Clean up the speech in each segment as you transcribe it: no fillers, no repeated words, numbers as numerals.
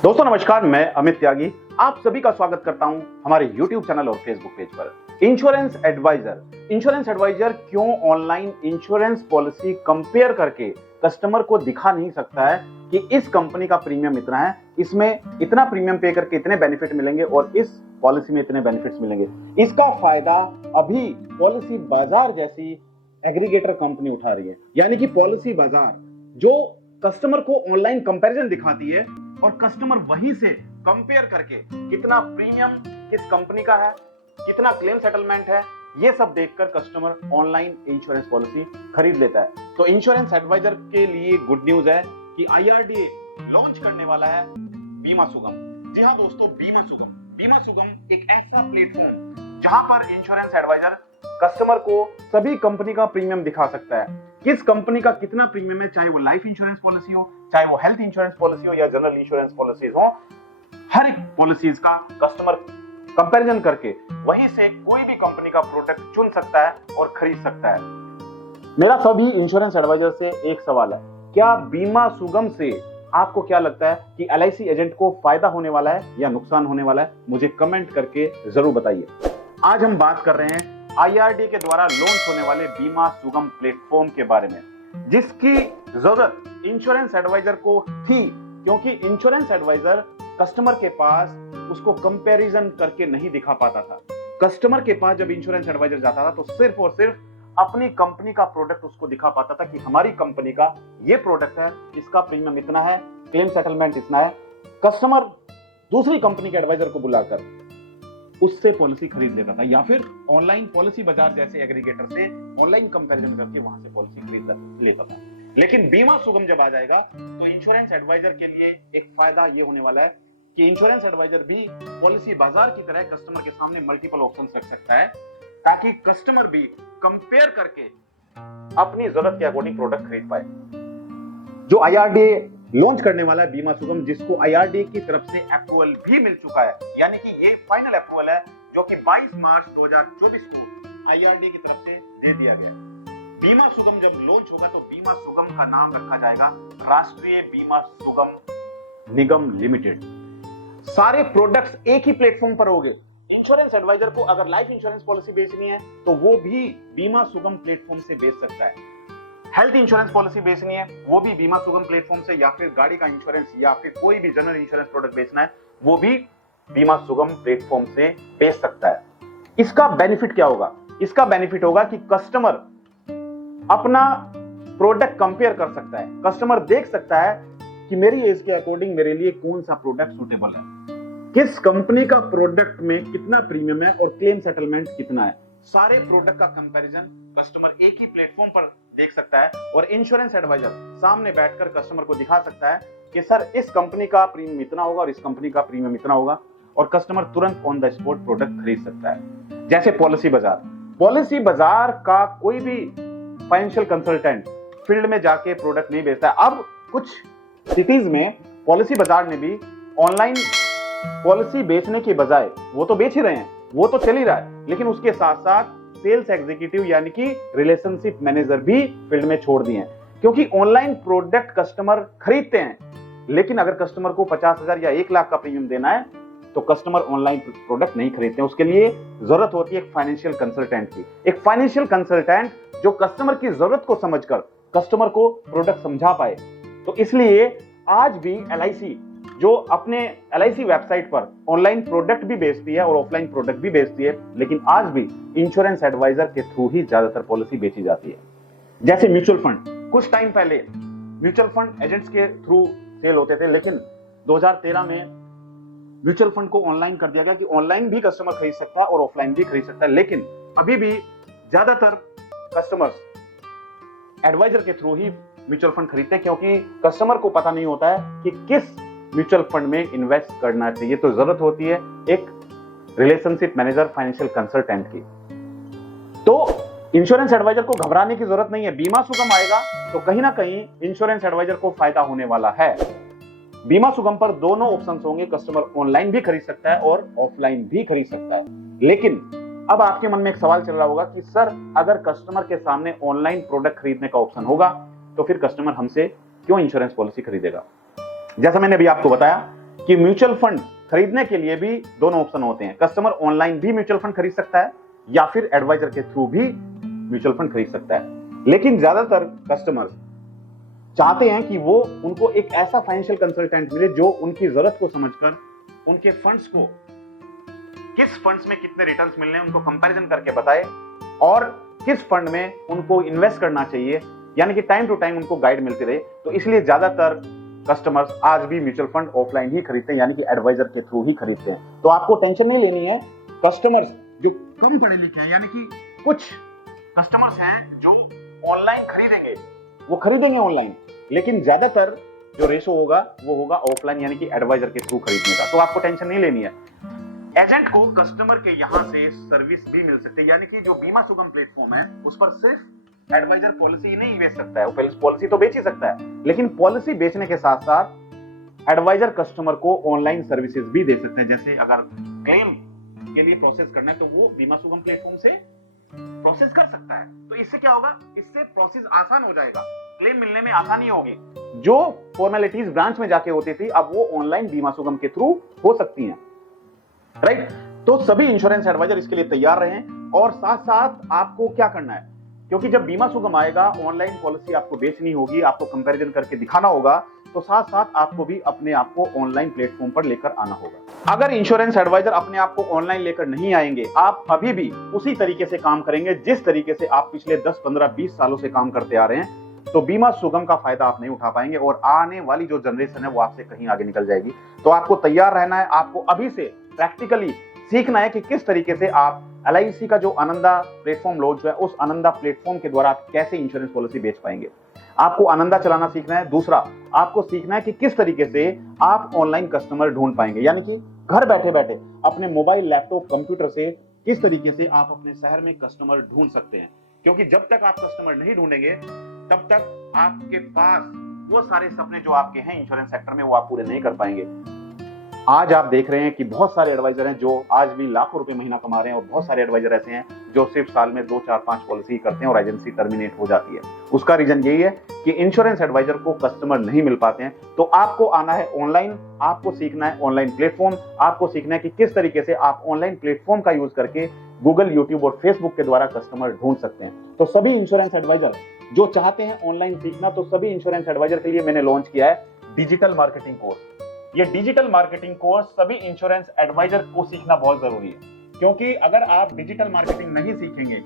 दोस्तों नमस्कार, मैं अमित त्यागी आप सभी का स्वागत करता हूं हमारे YouTube चैनल और Facebook पेज पर। इंश्योरेंस एडवाइजर क्यों ऑनलाइन इंश्योरेंस पॉलिसी कंपेयर करके कस्टमर को दिखा नहीं सकता है कि इस कंपनी का प्रीमियम इतना है, इसमें इतना प्रीमियम पे करके इतने बेनिफिट मिलेंगे और इस पॉलिसी में इतने बेनिफिट्स मिलेंगे। इसका फायदा अभी पॉलिसी बाजार जैसी एग्रीगेटर कंपनी उठा रही है, यानी कि पॉलिसी बाजार जो कस्टमर को ऑनलाइन कंपैरिजन दिखाती है और कस्टमर वहीं से कंपेयर करके कितना प्रीमियम किस कंपनी का है, कितना क्लेम सेटलमेंट है, ये सब देखकर कस्टमर ऑनलाइन इंश्योरेंस पॉलिसी खरीद लेता है। तो इंश्योरेंस एडवाइजर के लिए गुड न्यूज है कि IRDA लॉन्च करने वाला है बीमा सुगम। जी हाँ दोस्तों, बीमा सुगम एक ऐसा प्लेटफॉर्म जहां पर इंश्योरेंस एडवाइजर कस्टमर को सभी कंपनी का प्रीमियम दिखा सकता है, किस कंपनी का कितना प्रीमियम है, चाहे वो लाइफ इंश्योरेंस पॉलिसी हो, चाहे वो हेल्थ इंश्योरेंस पॉलिसी हो या जनरल इंश्योरेंस पॉलिसीज हो। हर एक पॉलिसीज का कस्टमर कंपैरिजन करके वहीं से कोई भी कंपनी का प्रोडक्ट चुन सकता है और खरीद सकता है। मेरा सभी इंश्योरेंस एडवाइजर से एक सवाल है, क्या बीमा सुगम से आपको क्या लगता है कि LIC एजेंट को फायदा होने वाला है या नुकसान होने वाला है? मुझे कमेंट करके जरूर बताइए। आज हम बात कर रहे हैं IRDA के द्वारा लॉन्च होने वाले बीमा सुगम प्लेटफॉर्म के बारे में, जिसकी जरूरत इंश्योरेंस एडवाइजर को थी, क्योंकि इंश्योरेंस एडवाइजर कस्टमर के पास उसको कंपैरिजन करके नहीं दिखा पाता था। कस्टमर के पास जब इंश्योरेंस एडवाइजर जाता था तो सिर्फ और सिर्फ अपनी कंपनी का प्रोडक्ट उसको दिखा पाता था कि हमारी कंपनी का ये प्रोडक्ट है, इसका प्रीमियम इतना है, क्लेम सेटलमेंट इतना है। कस्टमर दूसरी कंपनी के एडवाइजर को बुलाकर उससे पॉलिसी खरीद लेता था या फिर ऑनलाइन पॉलिसी बाजार जैसे एग्रीगेटर से ऑनलाइन कंपैरिजन करके वहां से पॉलिसी खरीद लेता था। लेकिन बीमा सुगम जब आ जाएगा तो इंश्योरेंस एडवाइजर के लिए एक फायदा ये होने वाला है कि इंश्योरेंस एडवाइजर भी पॉलिसी बाजार की तरह कस्टमर के सामने मल्टीपल ऑप्शंस रख सकता है, ताकि कस्टमर भी कंपेयर करके अपनी जरूरत के अकॉर्डिंग प्रोडक्ट खरीद पाए। जो IRDA लॉन्च करने वाला है बीमा सुगम, जिसको IRDA की तरफ से अप्रूवल भी मिल चुका है, यानी कि ये फाइनल अप्रूवल है जो कि 22 मार्च 2024 को IRDA की तरफ से दे दिया गया है। बीमा सुगम जब लॉन्च होगा तो बीमा सुगम का नाम रखा जाएगा राष्ट्रीय बीमा सुगम निगम लिमिटेड। सारे प्रोडक्ट्स एक ही प्लेटफॉर्म पर होंगे। इंश्योरेंस एडवाइजर को अगर लाइफ इंश्योरेंस पॉलिसी बेचनी है तो वो भी बीमा सुगम प्लेटफॉर्म से बेच सकता है। हेल्थ इंश्योरेंस पॉलिसी बेचनी है वो भी बीमा सुगम प्लेटफॉर्म से, या फिर गाड़ी का इंश्योरेंस या फिर कोई भी जनरल इंश्योरेंस प्रोडक्ट बेचना है वो भी बीमा सुगम प्लेटफॉर्म से बेच सकता है। इसका बेनिफिट क्या होगा? इसका बेनिफिट होगा कि कस्टमर अपना प्रोडक्ट कंपेयर कर सकता है। कस्टमर देख सकता है कि मेरी एज के अकॉर्डिंग मेरे लिए कौन सा प्रोडक्ट सूटेबल है, किस कंपनी का प्रोडक्ट में कितना प्रीमियम है और क्लेम सेटलमेंट कितना है। सारे प्रोडक्ट का कंपैरिजन कस्टमर एक ही प्लेटफॉर्म पर देख सकता है और इंश्योरेंस एडवाइजर सामने बैठकर कस्टमर को दिखा सकता है कि सर इस कंपनी का प्रीमियम इतना होगा और इस कंपनी का प्रीमियम इतना होगा, और कस्टमर तुरंत ऑन द स्पॉट प्रोडक्ट खरीद सकता है। जैसे पॉलिसी बाजार का कोई भी फाइनेंशियल कंसल्टेंट फील्ड में जाके प्रोडक्ट नहीं बेचता है। अब कुछ सिटीज में पॉलिसी बाजार ने भी ऑनलाइन पॉलिसी बेचने के बजाय, वो तो बेच ही रहे हैं, वो तो चल ही रहा है, लेकिन उसके साथ साथ सेल्स एग्जीक्यूटिव यानी कि रिलेशनशिप मैनेजर भी फील्ड में छोड़ दिए हैं, क्योंकि ऑनलाइन प्रोडक्ट कस्टमर खरीदते हैं, लेकिन अगर कस्टमर को 50,000 या 1 लाख का प्रीमियम देना है तो कस्टमर ऑनलाइन प्रोडक्ट नहीं खरीदते हैं। उसके लिए जरूरत होती है एक फाइनेंशियल कंसल्टेंट की, एक फाइनेंशियल कंसल्टेंट जो कस्टमर की जरूरत को समझकर कस्टमर को प्रोडक्ट समझा पाए। तो इसलिए आज भी LIC जो अपने LIC वेबसाइट पर ऑनलाइन प्रोडक्ट भी बेचती है और ऑफलाइन प्रोडक्ट भी बेचती है, लेकिन आज भी इंश्योरेंस एडवाइजर के थ्रू ही ज्यादातर पॉलिसी बेची जाती है। जैसे म्यूचुअल फंड, कुछ टाइम पहले म्यूचुअल फंड एजेंट्स के थ्रू सेल होते थे, लेकिन 2013 में म्यूचुअल फंड को ऑनलाइन कर दिया गया कि ऑनलाइन भी कस्टमर खरीद सकता है और ऑफलाइन भी खरीद सकता है। लेकिन अभी भी ज्यादातर कस्टमर्स एडवाइजर के थ्रू ही म्यूचुअल फंड खरीदते हैं, क्योंकि कस्टमर को पता नहीं होता है कि किस म्यूचुअल फंड में इन्वेस्ट करना चाहिए। तो जरूरत होती है एक रिलेशनशिप मैनेजर, फाइनेंशियल कंसल्टेंट की। तो इंश्योरेंस एडवाइजर को घबराने की जरूरत नहीं है। बीमा सुगम आएगा तो कहीं ना कहीं इंश्योरेंस एडवाइजर को फायदा होने वाला है। बीमा सुगम पर दोनों ऑप्शंस होंगे, कस्टमर ऑनलाइन भी खरीद सकता है और ऑफलाइन भी खरीद सकता है। लेकिन अब आपके मन में एक सवाल चल रहा होगा कि सर अगर कस्टमर के सामने ऑनलाइन प्रोडक्ट खरीदने का ऑप्शन होगा तो फिर कस्टमर हमसे क्यों इंश्योरेंस पॉलिसी खरीदेगा? जैसा मैंने अभी आपको बताया कि म्यूचुअल फंड खरीदने के लिए भी दोनों ऑप्शन होते हैं। कस्टमर ऑनलाइन भी म्यूचुअल फंड खरीद सकता है या फिर एडवाइजर के थ्रू भी म्यूचुअल फंड खरीद सकता है। लेकिन ज्यादातर कस्टमर्स चाहते हैं कि वो उनको एक ऐसा फाइनेंशियल कंसल्टेंट मिले जो उनकी जरूरत को समझकर उनके फंड्स को, किस फंड्स में कितने रिटर्न्स मिलने हैं उनको कंपैरिजन करके बताए और किस फंड में उनको इन्वेस्ट करना चाहिए, यानी कि टाइम टू टाइम उनको गाइड मिलती रहे। तो इसलिए ज्यादातर कस्टमर्स आज भी म्यूचुअल फंड ऑफलाइन ही खरीदते हैं, यानी कि एडवाइजर के थ्रू ही खरीदते हैं। तो आपको टेंशन नहीं लेनी है। कस्टमर्स जो कम पढ़े लिखे हैं, यानी कि कुछ कस्टमर्स हैं जो ऑनलाइन खरीदेंगे, वो खरीदेंगे ऑनलाइन, लेकिन ज्यादातर जो रेशो होगा वो होगा ऑफलाइन, यानी कि एडवाइजर के थ्रू खरीदने का। तो आपको टेंशन नहीं लेनी है। एजेंट को कस्टमर के यहां से सर्विस भी मिल सकती है, यानी कि जो बीमा सुगम प्लेटफॉर्म है उस पर सिर्फ एडवाइजर पॉलिसी नहीं बेच सकता है, वो पॉलिसी तो बेच ही सकता है, लेकिन पॉलिसी बेचने के साथ साथ एडवाइजर कस्टमर को ऑनलाइन सर्विसेज भी दे सकते हैं। जैसे अगर क्लेम के लिए प्रोसेस करना है तो वो बीमा सुगम प्लेटफॉर्म से प्रोसेस कर सकता है। तो इससे क्या होगा, इससे प्रोसेस आसान हो जाएगा, क्लेम मिलने में आसानी होगी। जो फॉर्मेलिटीज ब्रांच में जाके होती थी अब वो ऑनलाइन बीमा सुगम के थ्रू हो सकती हैं, राइट। तो सभी इंश्योरेंस एडवाइजर इसके लिए तैयार रहें। और साथ साथ आपको क्या करना है, क्योंकि जब बीमा सुगम आएगा ऑनलाइन पॉलिसी आपको बेचनी होगी, आपको कंपैरिजन करके दिखाना होगा, तो साथ साथ आपको भी अपने आप को ऑनलाइन प्लेटफॉर्म पर लेकर आना होगा। अगर इंश्योरेंस एडवाइजर अपने आप को ऑनलाइन लेकर नहीं आएंगे, आप अभी भी उसी तरीके से काम करेंगे जिस तरीके से आप पिछले 10, 15, 20 सालों से काम करते आ रहे हैं, तो बीमा सुगम का फायदा आप नहीं उठा पाएंगे और आने वाली जो जनरेशन है वो आपसे कहीं आगे निकल जाएगी। तो आपको तैयार रहना है, आपको अभी से प्रैक्टिकली सीखना है कि किस तरीके से आप LIC का जो आनंदा प्लेटफॉर्म लॉन्च हुआ है उस आनंदा प्लेटफॉर्म के द्वारा आप कैसे इंश्योरेंस पॉलिसी बेच पाएंगे। आपको आनंदा चलाना सीखना है। दूसरा, आपको सीखना है कि किस तरीके से आप ऑनलाइन कस्टमर ढूंढ पाएंगे, यानी कि घर बैठे बैठे अपने मोबाइल, लैपटॉप, कंप्यूटर से किस तरीके से आप अपने शहर में कस्टमर ढूंढ सकते हैं। क्योंकि जब तक आप कस्टमर नहीं ढूंढेंगे तब तक आपके पास वो सारे सपने जो आपके हैं इंश्योरेंस सेक्टर में वो आप पूरे नहीं कर पाएंगे। आज आप देख रहे हैं कि बहुत सारे एडवाइजर हैं जो आज भी लाखों रुपए महीना कमा रहे हैं और बहुत सारे एडवाइजर ऐसे हैं जो सिर्फ साल में 2, 4, 5 पॉलिसी करते हैं और एजेंसी टर्मिनेट हो जाती है। उसका रीजन यही है कि इंश्योरेंस एडवाइजर को कस्टमर नहीं मिल पाते हैं। तो आपको आना है ऑनलाइन, आपको सीखना है ऑनलाइन प्लेटफॉर्म, आपको सीखना है कि किस तरीके से आप ऑनलाइन प्लेटफॉर्म का यूज करके गूगल, यूट्यूब और फेसबुक के द्वारा कस्टमर ढूंढ सकते हैं। तो सभी इंश्योरेंस एडवाइजर जो चाहते हैं ऑनलाइन सीखना, तो सभी इंश्योरेंस एडवाइजर के लिए मैंने लॉन्च किया है डिजिटल मार्केटिंग कोर्स। ये डिजिटल मार्केटिंग कोर्स सभी इंश्योरेंस एडवाइजर को सीखना बहुत जरूरी है, क्योंकि अगर आप डिजिटल मार्केटिंग नहीं सीखेंगे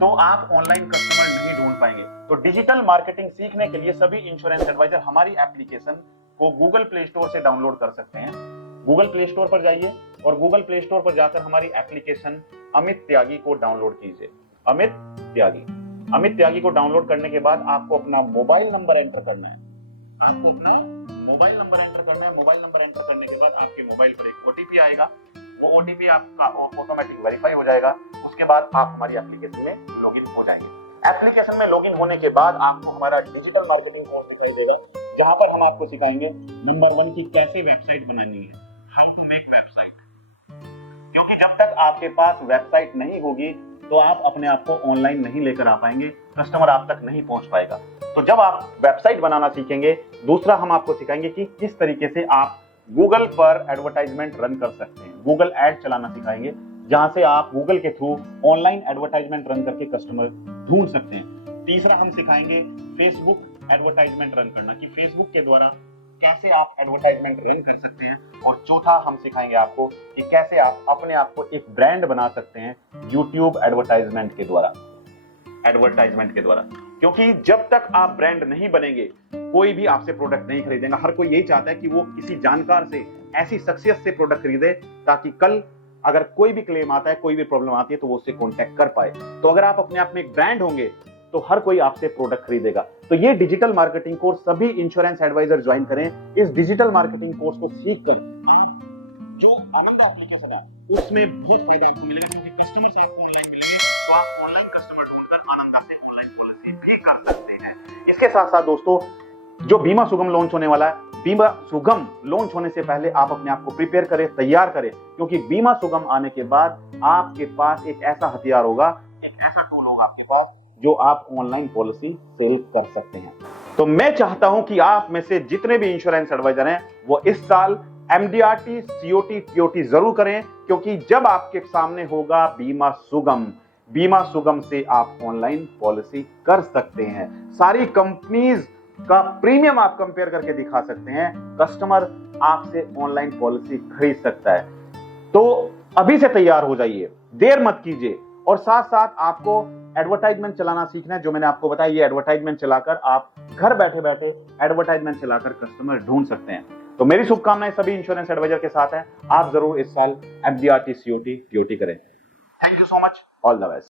तो आप ऑनलाइन कस्टमर नहीं ढूंढ पाएंगे। तो डिजिटल मार्केटिंग सीखने के लिए सभी इंश्योरेंस एडवाइजर हमारी एप्लीकेशन को गूगल प्ले स्टोर से डाउनलोड कर सकते हैं। गूगल प्ले स्टोर पर जाइए और गूगल प्ले स्टोर पर जाकर हमारी एप्लीकेशन अमित त्यागी को डाउनलोड कीजिए। अमित त्यागी को डाउनलोड करने के बाद आपको अपना मोबाइल नंबर एंटर करना है। मोबाइल नंबर एंटर करने के बाद आपके मोबाइल पर एक OTP आएगा। वो OTP आपका ऑटोमेटिक वेरीफाई हो जाएगा। उसके बाद आप हमारी एप्लीकेशन में लॉगिन हो जाएंगे। एप्लीकेशन में लॉगिन होने के बाद आपको हमारा डिजिटल मार्केटिंग कोर्स दिखाई देगा, जहां पर हम आपको सिखाएंगे नंबर 1 की कैसे वेबसाइट बनानी है, हाउ टू मेक वेबसाइट। क्योंकि जब तक आपके पास वेबसाइट नहीं होगी तो आप अपने आप को ऑनलाइन नहीं लेकर आ पाएंगे, कस्टमर आप तक नहीं पहुंच पाएगा। तो जब आप वेबसाइट बनाना सीखेंगे, दूसरा हम आपको सिखाएंगे कि किस तरीके से आप गूगल पर एडवर्टाइजमेंट रन कर सकते हैं। गूगल एड चलाना सिखाएंगे, जहां से आप गूगल के थ्रू ऑनलाइन एडवर्टाइजमेंट रन करके कस्टमर ढूंढ सकते हैं। तीसरा हम सिखाएंगे फेसबुक एडवर्टाइजमेंट रन करना, कि फेसबुक के द्वारा कैसे आप एडवर्टाइजमेंट रन कर सकते हैं। और चौथा हम सिखाएंगे आपको कि कैसे आप अपने आप को एक ब्रांड बना सकते हैं यूट्यूब एडवर्टाइजमेंट के द्वारा। क्योंकि जब तक आप ब्रांड नहीं बनेंगे कोई भी आपसे प्रोडक्ट नहीं खरीदेगा। हर कोई यही चाहता है कि वो किसी जानकार से, ऐसी शख्सियत से प्रोडक्ट खरीदे ताकि कल अगर कोई भी क्लेम आता है, कोई भी प्रॉब्लम आती है तो वो उससे कांटेक्ट कर पाए। तो अगर आप अपने आप में एक ब्रांड होंगे तो हर कोई आपसे प्रोडक्ट खरीदेगा। तो ये डिजिटल मार्केटिंग कोर्स सभी इंश्योरेंस एडवाइजर ज्वाइन करें। इस डिजिटल मार्केटिंग कोर्स को सीखकर जो आनंदा एप्लीकेशन है उसमें बहुत फायदा आपको मिलेगा, क्योंकि कस्टमर्स आपको ऑनलाइन मिलेंगे, तो आप ऑनलाइन कस्टमर ढूंढकर आनंदा से ऑनलाइन पॉलिसी भी कर सकते हैं। इसके साथ साथ दोस्तों, जो बीमा सुगम लॉन्च होने वाला है, बीमा सुगम लॉन्च होने से पहले आप अपने आप को प्रिपेयर करें, तैयार करें, क्योंकि बीमा सुगम आने के बाद आपके पास एक ऐसा हथियार होगा, एक ऐसा टूल होगा आपके पास जो आप ऑनलाइन पॉलिसी सेल कर सकते हैं। तो मैं चाहता हूं कि आप में से जितने भी इंश्योरेंस एडवाइजर हैं वो इस साल MDRT, COT, TOT जरूर करें, क्योंकि जब आपके सामने होगा बीमा सुगम से आप ऑनलाइन पॉलिसी कर सकते हैं। सारी कंपनीज का प्रीमियम आप कंपेयर करके दिखा सकते हैं। कस्टमर आपसे ऑनलाइन पॉलिसी खरीद सकता है। तो अभी से तैयार हो जाइए, देर मत कीजिए। और साथ साथ आपको एडवर्टाइजमेंट चलाना सीखना है, जो मैंने आपको बताया। ये एडवर्टाइजमेंट चलाकर आप घर बैठे बैठे एडवर्टाइजमेंट चलाकर कस्टमर ढूंढ सकते हैं। तो मेरी शुभकामनाएं सभी इंश्योरेंस एडवाइजर के साथ है। आप जरूर इस साल MDRT, COT, TOT करें। Thank you so much, all the best.